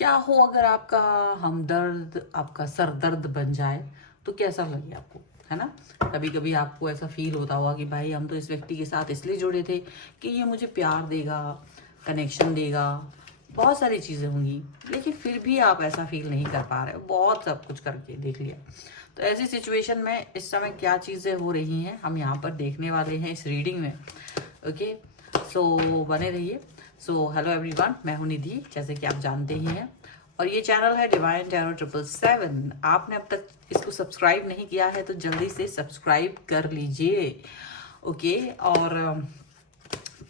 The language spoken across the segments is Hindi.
क्या हो अगर आपका हमदर्द आपका सरदर्द बन जाए तो कैसा लगे आपको, है ना। कभी कभी आपको ऐसा फील होता होगा कि भाई हम तो इस व्यक्ति के साथ इसलिए जुड़े थे कि ये मुझे प्यार देगा, कनेक्शन देगा, बहुत सारी चीज़ें होंगी, लेकिन फिर भी आप ऐसा फील नहीं कर पा रहे हो, बहुत सब कुछ करके देख लिया। तो ऐसी सिचुएशन में इस समय क्या चीज़ें हो रही हैं हम यहाँ पर देखने वाले हैं इस रीडिंग में। ओके, सो बने रहिए। सो हेलो एवरीवन, मैं हूं निधि, जैसे कि आप जानते ही हैं, और ये चैनल है डिवाइन टैरो 777। आपने अब तक इसको सब्सक्राइब नहीं किया है तो जल्दी से सब्सक्राइब कर लीजिए। ओके, और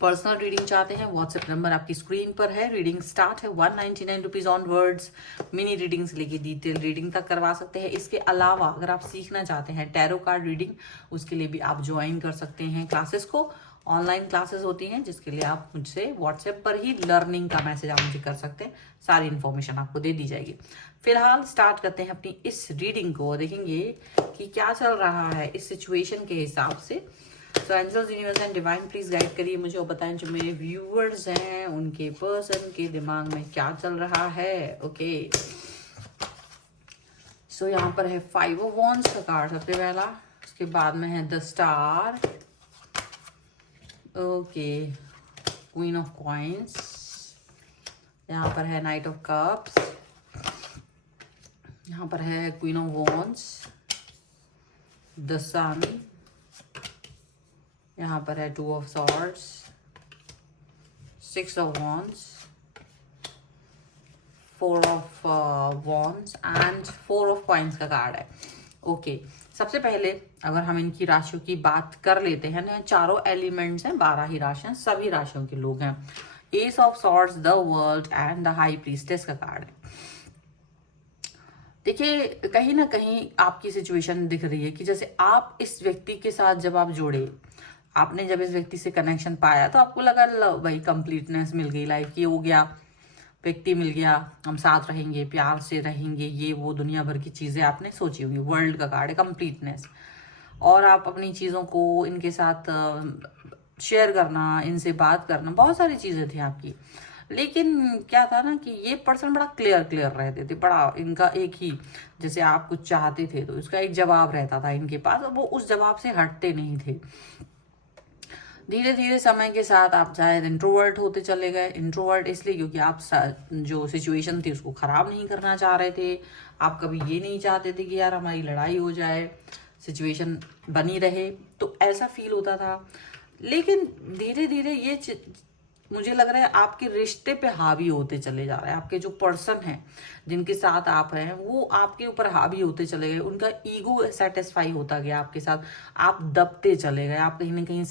पर्सनल रीडिंग चाहते हैं, व्हाट्सएप नंबर आपकी स्क्रीन पर है। रीडिंग स्टार्ट है 199 rupees on words. Mini reading से लेके डिटेल रीडिंग तक करवा सकते हैं। इसके अलावा अगर आप सीखना चाहते हैं टैरो कार्ड रीडिंग, उसके लिए भी आप ज्वाइन कर सकते हैं क्लासेस को। ऑनलाइन क्लासेस होती हैं जिसके लिए आप मुझसे व्हाट्सएप पर ही लर्निंग का मैसेज आप मुझे कर सकते हैं, सारी इन्फॉर्मेशन आपको दे दी जाएगी। फिलहाल स्टार्ट करते हैं अपनी इस रीडिंग को, देखेंगे कि क्या चल रहा है इस सिचुएशन के हिसाब से। So angels, universe and divine please guide करिए मुझे और बताएं जो मेरे व्यूअर्स हैं उनके पर्सन के दिमाग में क्या चल रहा है। ओके, सो यहाँ पर है 5 ऑफ वॉन्ड्स का कार्ड सबसे पहला, उसके बाद में है the star, okay, queen of coins, यहाँ पर है नाइट ऑफ कप्स, यहाँ पर है क्वीन ऑफ वॉन्ड्स, द सन, यहाँ पर है 2 of swords, 6 of wands, 4 of wands and 4 of coins का कार्ड है। ओके, सबसे पहले अगर हम इनकी राशियों की बात कर लेते हैं ना, चारों एलिमेंट्स हैं, 12 ही राशियां, सभी राशियों के लोग हैं। S of swords, the world and the high priestess का कार्ड है। देखिए, कहीं ना कहीं आपकी सिचुएशन दिख रही है कि जैसे आप इस व्यक्ति के साथ जब आप जुड़े, आपने जब इस व्यक्ति से कनेक्शन पाया तो आपको लगा भाई कंप्लीटनेस मिल गई, लाइफ की हो गया, व्यक्ति मिल गया, हम साथ रहेंगे, प्यार से रहेंगे, ये वो दुनिया भर की चीज़ें आपने सोची होंगी। वर्ल्ड का कार्ड है, कंप्लीटनेस, और आप अपनी चीज़ों को इनके साथ शेयर करना, इनसे बात करना, बहुत सारी चीज़ें थी आपकी। लेकिन क्या था ना कि ये पर्सन बड़ा क्लियर क्लियर रहते थे, बड़ा इनका एक ही, जैसे आप कुछ चाहते थे तो इसका एक जवाब रहता था इनके पास, और वो उस जवाब से हटते नहीं थे। धीरे धीरे समय के साथ आप शायद इंट्रोवर्ट होते चले गए। इंट्रोवर्ट इसलिए क्योंकि आप जो सिचुएशन थी उसको खराब नहीं करना चाह रहे थे। आप कभी ये नहीं चाहते थे कि यार हमारी लड़ाई हो जाए, सिचुएशन बनी रहे, तो ऐसा फील होता था। लेकिन धीरे धीरे ये मुझे लग रहा है आपके रिश्ते पे हावी होते चले जा रहे हैं। आपके जो पर्सन हैं जिनके साथ आप हैं वो आपके ऊपर हावी होते चले गए, उनका ईगो सेटिस्फाई होता गया आपके साथ, आप दबते चले गए। आप कहीं ना कहीं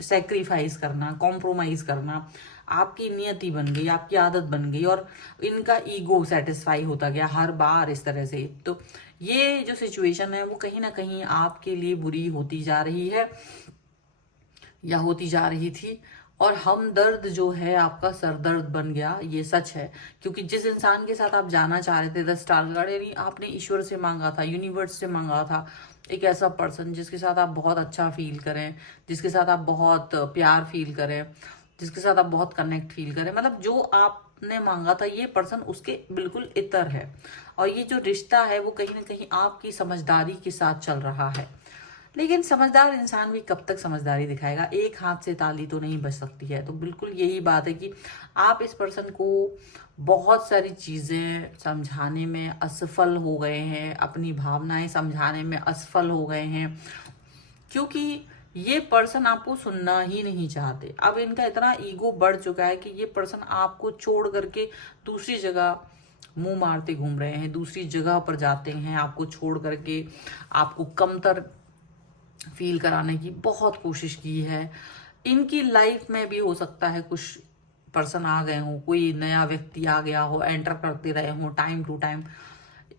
सेक्रीफाइस करना, कॉम्प्रोमाइज करना आपकी नियति बन गई, आपकी आदत बन गई, और इनका ईगो सेटिस्फाई होता गया हर बार इस तरह से। तो ये जो सिचुएशन है वो कहीं ना कहीं आपके लिए बुरी होती जा रही है या होती जा रही थी, और हमदर्द जो है आपका सरदर्द बन गया, ये सच है। क्योंकि जिस इंसान के साथ आप जाना चाह रहे थे, द स्टार कार्ड, यानी आपने ईश्वर से मांगा था, यूनिवर्स से मांगा था एक ऐसा पर्सन जिसके साथ आप बहुत अच्छा फील करें, जिसके साथ आप बहुत प्यार फील करें, जिसके साथ आप बहुत कनेक्ट फील करें, मतलब जो आपने मांगा था ये पर्सन उसके बिल्कुल इतर है। और ये जो रिश्ता है वो कहीं ना कहीं आपकी समझदारी के साथ चल रहा है। लेकिन समझदार इंसान भी कब तक समझदारी दिखाएगा, एक हाथ से ताली तो नहीं बज सकती है। तो बिल्कुल यही बात है कि आप इस पर्सन को बहुत सारी चीज़ें समझाने में असफल हो गए हैं, अपनी भावनाएं समझाने में असफल हो गए हैं, क्योंकि ये पर्सन आपको सुनना ही नहीं चाहते। अब इनका इतना ईगो बढ़ चुका है कि ये पर्सन आपको छोड़ करके दूसरी जगह मुंह मारते घूम रहे हैं, दूसरी जगह पर जाते हैं, आपको छोड़ करके आपको कमतर फील कराने की बहुत कोशिश की है। इनकी लाइफ में भी हो सकता है कुछ पर्सन आ गए हों, कोई नया व्यक्ति आ गया हो, एंटर करते रहे हों टाइम टू टाइम,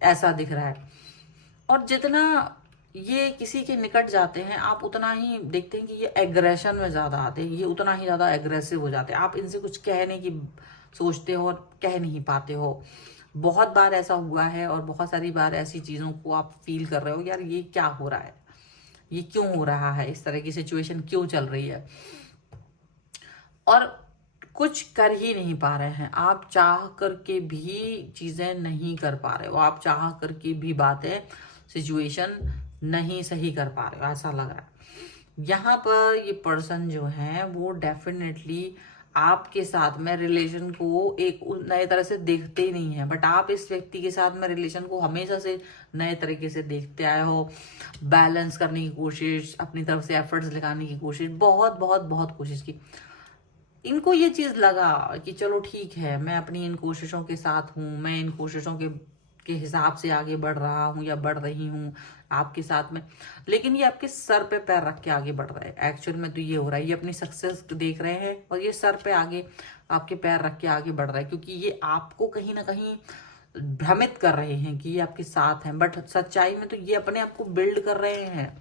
ऐसा दिख रहा है। और जितना ये किसी के निकट जाते हैं आप उतना ही देखते हैं कि ये एग्रेशन में ज़्यादा आते हैं, ये उतना ही ज़्यादा एग्रेसिव हो जाते हैं। आप इनसे कुछ कहने की सोचते हो और कह नहीं पाते हो। बहुत बार ऐसा हुआ है, और बहुत सारी बार ऐसी चीज़ों को आप फील कर रहे हो, यार ये क्या हो रहा है, ये क्यों हो रहा है, इस तरह की सिचुएशन क्यों चल रही है। और कुछ कर ही नहीं पा रहे हैं, आप चाह करके भी चीजें नहीं कर पा रहे हो, आप चाह करके भी बातें सिचुएशन नहीं सही कर पा रहे हो, ऐसा लग रहा है। यहाँ पर ये पर्सन जो है वो डेफिनेटली आपके साथ में रिलेशन को एक नए तरह से देखते ही नहीं है, बट आप इस व्यक्ति के साथ में रिलेशन को हमेशा से नए तरीके से देखते आए हो, बैलेंस करने की कोशिश, अपनी तरफ से एफर्ट्स लगाने की कोशिश, बहुत बहुत बहुत कोशिश की। इनको ये चीज लगा कि चलो ठीक है, मैं अपनी इन कोशिशों के साथ हूँ, मैं इन कोशिशों के हिसाब से आगे बढ़ रहा हूँ या बढ़ रही हूँ आपके साथ में, लेकिन ये आपके सर पे पैर रख के आगे बढ़ रहे हैं। एक्चुअल में तो ये हो रहा है, ये अपनी सक्सेस देख रहे हैं और ये सर पे आगे आपके पैर रख के आगे बढ़ रहा है, क्योंकि ये आपको कहीं ना कहीं भ्रमित कर रहे हैं कि ये आपके साथ हैं, बट सच्चाई में तो ये अपने आप को बिल्ड कर रहे हैं,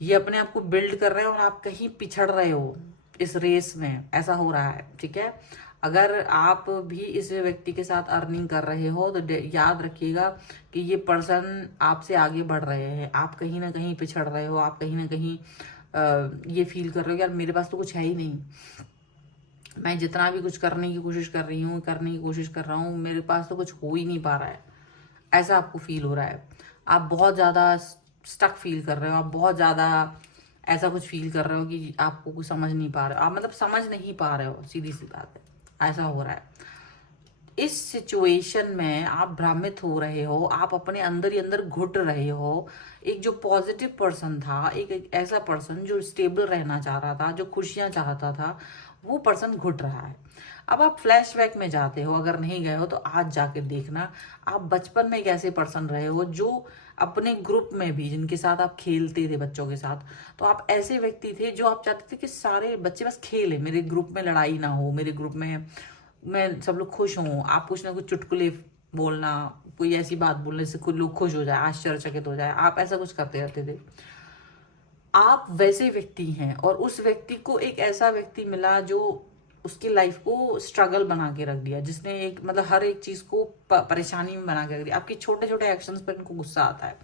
ये अपने आप को बिल्ड कर रहे हैं और आप कहीं पिछड़ रहे हो इस रेस में, ऐसा हो रहा है। ठीक है, अगर आप भी इस व्यक्ति के साथ अर्निंग कर रहे हो तो याद रखिएगा कि ये पर्सन आपसे आगे बढ़ रहे हैं, आप कहीं ना कहीं पिछड़ रहे हो, आप कहीं ना कहीं ये फील कर रहे हो यार मेरे पास तो कुछ है ही नहीं, मैं जितना भी कुछ करने की कोशिश कर रही हूँ, करने की कोशिश कर रहा हूँ, मेरे पास तो कुछ हो ही नहीं पा रहा है, ऐसा आपको फील हो रहा है। आप बहुत ज़्यादा स्टक फील कर रहे हो, आप बहुत ज़्यादा ऐसा कुछ फील कर रहे हो कि आपको कुछ समझ नहीं पा रहे हो, आप मतलब समझ नहीं पा रहे हो, सीधी सी बात है, ऐसा हो रहा है। इस सिचुएशन में आप भ्रमित हो रहे हो, आप अपने अंदर ही अंदर घुट रहे हो। एक जो पॉजिटिव पर्सन था, एक ऐसा पर्सन जो स्टेबल रहना चाह रहा था, जो खुशियां चाहता था, वो पर्सन घुट रहा है। अब आप फ्लैशबैक में जाते हो, अगर नहीं गए हो तो आज जाके देखना आप बचपन में एक ऐसे पर्सन रहे हो जो अपने ग्रुप में भी, जिनके साथ आप खेलते थे बच्चों के साथ, तो आप ऐसे व्यक्ति थे जो आप चाहते थे कि सारे बच्चे बस खेले, मेरे ग्रुप में लड़ाई ना हो, मेरे ग्रुप में मैं सब लोग खुश हों, आप कुछ ना कुछ चुटकुले बोलना, कोई ऐसी बात बोलने से कुछ लोग खुश हो जाए, आश्चर्यचकित हो जाए, आप ऐसा कुछ करते रहते थे। आप वैसे व्यक्ति हैं और उस व्यक्ति को एक ऐसा व्यक्ति मिला जो उसकी लाइफ को स्ट्रगल बना के रख दिया, जिसने एक मतलब हर एक चीज को परेशानी में बना के रख दिया। आपके छोटे छोटे एक्शंस पर इनको गुस्सा आता है,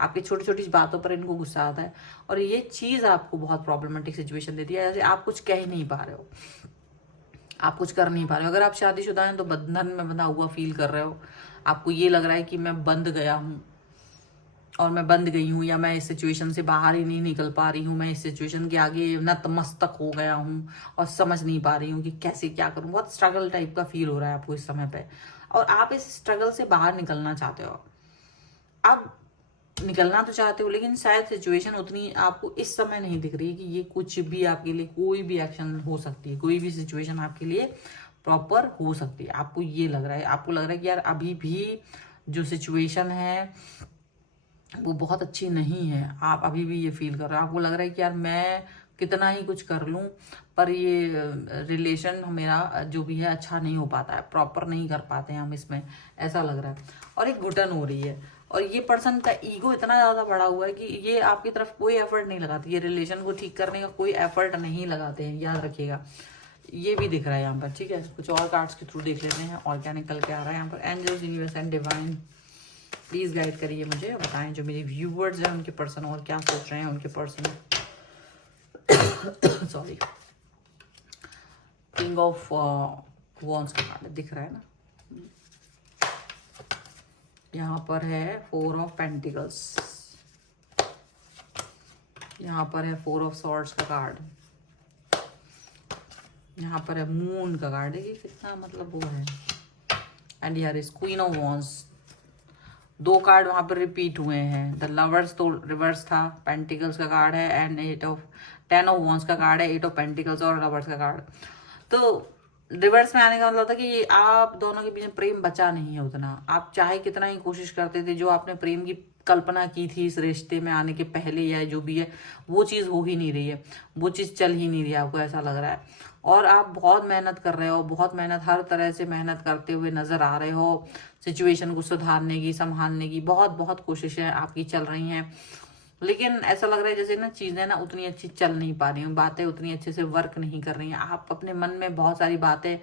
आपकी छोटी छोटी बातों पर इनको गुस्सा आता है, और ये चीज आपको बहुत प्रॉब्लमेटिक सिचुएशन देती है। जैसे आप कुछ कह नहीं पा रहे हो, आप कुछ कर नहीं पा रहे हो। अगर आप शादीशुदा हैं तो बंधन में बंधा हुआ फील कर रहे हो, आपको ये लग रहा है कि मैं बंध गया हूँ और मैं बंद गई हूँ, या मैं इस सिचुएशन से बाहर ही नहीं निकल पा रही हूँ, मैं इस सिचुएशन के आगे नतमस्तक हो गया हूँ और समझ नहीं पा रही हूँ कि कैसे क्या करूँ। बहुत स्ट्रगल टाइप का फील हो रहा है आपको इस समय पे, और आप इस स्ट्रगल से बाहर निकलना चाहते हो। आप निकलना तो चाहते हो, लेकिन शायद सिचुएशन उतनी आपको इस समय नहीं दिख रही है कि ये कुछ भी आपके लिए, कोई भी एक्शन हो सकती है, कोई भी सिचुएशन आपके लिए प्रॉपर हो सकती है। आपको ये लग रहा है, आपको लग रहा है कि यार अभी भी जो सिचुएशन है वो बहुत अच्छी नहीं है, आप अभी भी ये फील कर रहे हो। आपको लग रहा है कि यार मैं कितना ही कुछ कर लूँ पर ये रिलेशन मेरा जो भी है अच्छा नहीं हो पाता है, प्रॉपर नहीं कर पाते हैं हम इसमें, ऐसा लग रहा है। और एक घुटन हो रही है, और ये पर्सन का ईगो इतना ज़्यादा बढ़ा हुआ है कि ये आपकी तरफ कोई एफर्ट नहीं लगाती, ये रिलेशन को ठीक करने का कोई एफर्ट नहीं लगाते हैं, याद रखिएगा। ये भी दिख रहा है यहाँ पर। ठीक है, कुछ और कार्ड्स के थ्रू देख लेते हैं और क्या निकल के आ रहा है यहाँ पर। Angels, universe and divine please guide करिए मुझे, बताएं जो मेरे व्यूवर्स हैं उनके पर्सन और क्या सोच रहे हैं उनके person. Sorry, king of wands का कार्ड दिख रहा है ना, यहाँ पर है 4 ऑफ पेंटिकल्स, यहाँ पर है 4 ऑफ सॉर्ड्स का कार्ड, यहाँ पर है मून का कार्ड। देखिए कितना मतलब वो है, एंड यार is queen of wands. 2 card वहां पर रिपीट हुए हैं। द लवर्स तो रिवर्स था, पेंटिकल्स का कार्ड है, एंड 10 ऑफ वॉन्ड्स का कार्ड है, 8 ऑफ पेंटिकल्स और लवर्स का कार्ड। तो रिवर्स में आने का मतलब था कि आप दोनों के बीच में प्रेम बचा नहीं है उतना, आप चाहे कितना ही कोशिश करते थे, जो आपने प्रेम की कल्पना की थी इस रिश्ते में आने के पहले या जो भी है, वो चीज़ हो ही नहीं रही है, वो चीज़ चल ही नहीं रही है, आपको ऐसा लग रहा है। और आप बहुत मेहनत कर रहे हो, बहुत मेहनत, हर तरह से मेहनत करते हुए नजर आ रहे हो, सिचुएशन को सुधारने की, संभालने की बहुत बहुत कोशिशें आपकी चल रही हैं, लेकिन ऐसा लग रहा है जैसे ना चीज़ें ना उतनी अच्छी चल नहीं पा रही हैं, बातें उतनी अच्छे से वर्क नहीं कर रही हैं। आप अपने मन में बहुत सारी बातें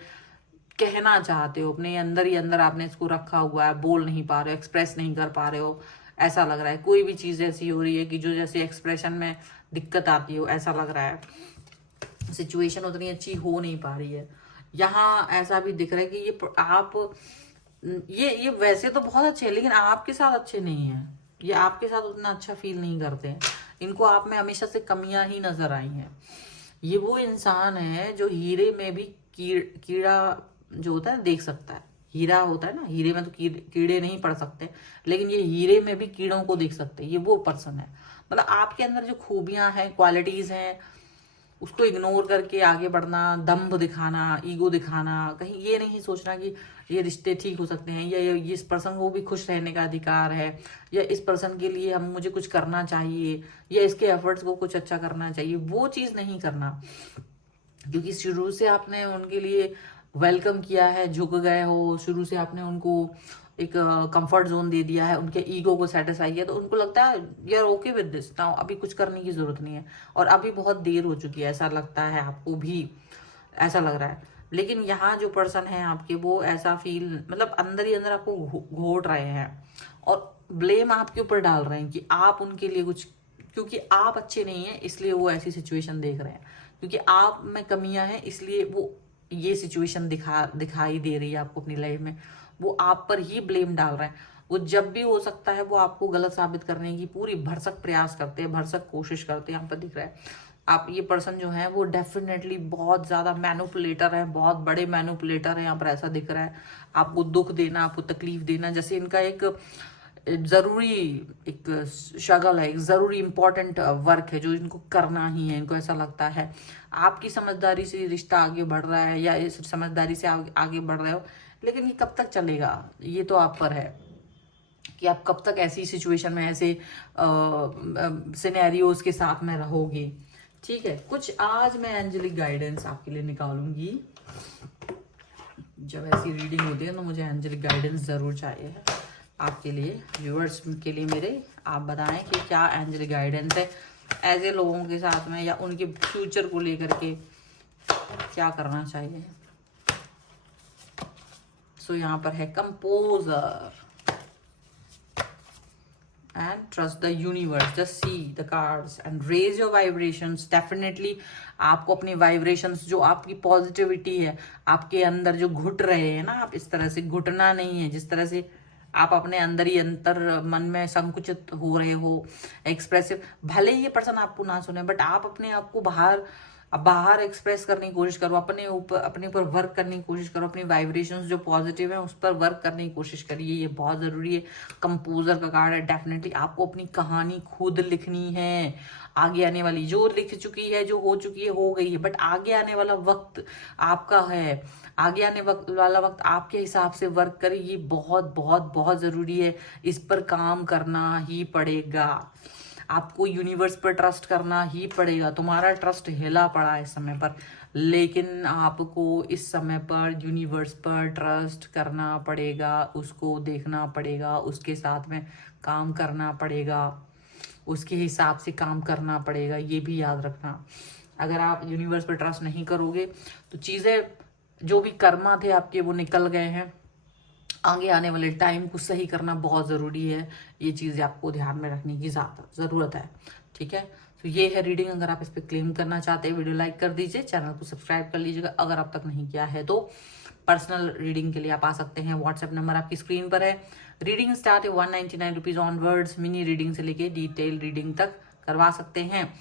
कहना चाहते हो, अपने अंदर ही अंदर आपने इसको रखा हुआ है, बोल नहीं पा रहे हो, एक्सप्रेस नहीं कर पा रहे हो, ऐसा लग रहा है। कोई भी चीज़ ऐसी हो रही है कि जो जैसे एक्सप्रेशन में दिक्कत आती हो, ऐसा लग रहा है। सिचुएशन उतनी अच्छी हो नहीं पा रही है। यहाँ ऐसा भी दिख रहा है कि ये वैसे तो बहुत अच्छे हैं, लेकिन आपके साथ अच्छे नहीं है। ये आपके साथ उतना अच्छा फील नहीं करते हैं। इनको आप में हमेशा से कमियां ही नजर आई हैं। ये वो इंसान है जो हीरे में भी कीड़ा जो होता है देख सकता है। हीरा होता है ना, हीरे में तो कीड़े नहीं पड़ सकते, लेकिन ये हीरे में भी कीड़ों को देख सकते हैं। ये वो पर्सन है। मतलब आपके अंदर जो खूबियां हैं, क्वालिटीज हैं, उसको इग्नोर करके आगे बढ़ना, दम्भ दिखाना, ईगो दिखाना, कहीं ये नहीं सोचना कि ये रिश्ते ठीक हो सकते हैं, या ये इस पर्सन को भी खुश रहने का अधिकार है, या इस पर्सन के लिए मुझे कुछ करना चाहिए, या इसके एफर्ट्स को कुछ अच्छा करना चाहिए, वो चीज़ नहीं करना। क्योंकि शुरू से आपने उनके लिए वेलकम किया है, झुक गए हो, शुरू से आपने उनको एक कंफर्ट जोन दे दिया है, उनके ईगो को सेटिस्फाई किया, तो उनको लगता है यार ओके विद दिस नाउ, अभी कुछ करने की जरूरत नहीं है, और अभी बहुत देर हो चुकी है, ऐसा लगता है आपको भी, ऐसा लग रहा है। लेकिन यहाँ जो पर्सन है आपके, वो ऐसा फील मतलब अंदर ही अंदर आपको घोट रहे हैं और ब्लेम आपके ऊपर डाल रहे हैं कि आप उनके लिए कुछ, क्योंकि आप अच्छे नहीं है इसलिए वो ऐसी सिचुएशन देख रहे हैं, क्योंकि आप में कमियां हैं इसलिए वो ये सिचुएशन दिखाई दे रही है आपको अपनी लाइफ में। वो आप पर ही ब्लेम डाल रहे हैं। वो जब भी हो सकता है वो आपको गलत साबित करने की पूरी भरसक प्रयास करते हैं, भरसक कोशिश करते हैं। यहाँ पर दिख रहा है आप, ये पर्सन जो है वो डेफिनेटली बहुत ज्यादा मैनिपुलेटर है, बहुत बड़े मैनिपुलेटर है। यहाँ पर ऐसा दिख रहा है आपको दुख देना, आपको तकलीफ देना, जैसे इनका एक जरूरी एक शगल है, एक जरूरी इंपॉर्टेंट वर्क है जो इनको करना ही है। इनको ऐसा लगता है आपकी समझदारी से रिश्ता आगे बढ़ रहा है, या इस समझदारी से आगे बढ़ रहे हो, लेकिन ये कब तक चलेगा ये तो आप पर है कि आप कब तक ऐसी सिचुएशन में, ऐसे सिनेरियोज के साथ में रहोगे। ठीक है, कुछ आज मैं एंजेलिक गाइडेंस आपके लिए निकालूंगी। जब ऐसी रीडिंग होती है तो मुझे एंजेलिक गाइडेंस जरूर चाहिए आपके लिए, व्यूअर्स के लिए मेरे। आप बताएं कि क्या एंजेलिक गाइडेंस है ऐसे लोगों के साथ में, या उनके फ्यूचर को लेकर के क्या करना चाहिए। सो यहाँ पर है composer and trust the universe, just see the cards and raise your vibrations। definitely आपको अपनी vibrations, जो आपकी पॉजिटिविटी है आपके अंदर जो घुट रहे हैं ना, आप इस तरह से घुटना नहीं है, जिस तरह से आप अपने अंदर ही अंतर मन में संकुचित हो रहे हो, एक्सप्रेसिव, भले ही ये पर्सन आपको ना सुने, बट आप अपने आप को बाहर एक्सप्रेस करने की कोशिश करो, अपने ऊपर वर्क करने की कोशिश करो, अपनी वाइब्रेशंस जो पॉजिटिव है उस पर वर्क करने की कोशिश करिए। ये बहुत जरूरी है। कंपोजर का कार्ड है। डेफिनेटली आपको अपनी कहानी खुद लिखनी है। आगे आने वाली जो लिख चुकी है, जो हो चुकी है हो गई है, बट आगे आने वाला वक्त आपका है। आगे आने वाला वक्त आपके हिसाब से वर्क करे, ये बहुत बहुत बहुत जरूरी है। इस पर काम करना ही पड़ेगा। आपको यूनिवर्स पर ट्रस्ट करना ही पड़ेगा। तुम्हारा ट्रस्ट हिला पड़ा है इस समय पर, लेकिन आपको इस समय पर यूनिवर्स पर ट्रस्ट करना पड़ेगा, उसको देखना पड़ेगा, उसके साथ में काम करना पड़ेगा, उसके हिसाब से काम करना पड़ेगा। ये भी याद रखना, अगर आप यूनिवर्स पर ट्रस्ट नहीं करोगे तो चीज़ें जो भी कर्मा थे आपके वो निकल गए हैं। आगे आने वाले टाइम को सही करना बहुत ज़रूरी है। ये चीज़ें आपको ध्यान में रखने की ज़्यादा ज़रूरत है। ठीक है, तो ये है रीडिंग। अगर आप इस पर क्लेम करना चाहते हैं, वीडियो लाइक कर दीजिए, चैनल को सब्सक्राइब कर लीजिएगा अगर अब तक नहीं किया है तो। पर्सनल रीडिंग के लिए आप आ सकते हैं, व्हाट्सएप नंबर आपकी स्क्रीन पर है। रीडिंग स्टार्ट है 199 रुपीज़ ऑनवर्ड्स। मिनी रीडिंग से लेके डिटेल रीडिंग तक करवा सकते हैं।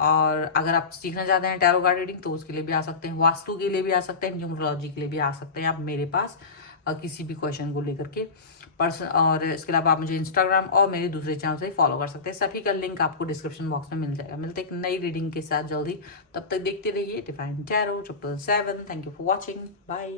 और अगर आप सीखना चाहते हैं टैरो कार्ड रीडिंग तो उसके लिए भी आ सकते हैं, वास्तु के लिए भी आ सकते हैं, न्यूमरोलॉजी के लिए भी आ सकते हैं आप मेरे पास किसी भी क्वेश्चन को लेकर के पर्सन। और इसके अलावा आप मुझे इंस्टाग्राम और मेरे दूसरे चैनल से फॉलो कर सकते हैं। सभी का लिंक आपको डिस्क्रिप्शन बॉक्स में मिल जाएगा। मिलते हैं एक नई रीडिंग के साथ जल्दी, तब तक देखते रहिए divine tarot 777। Thank you for watching, bye.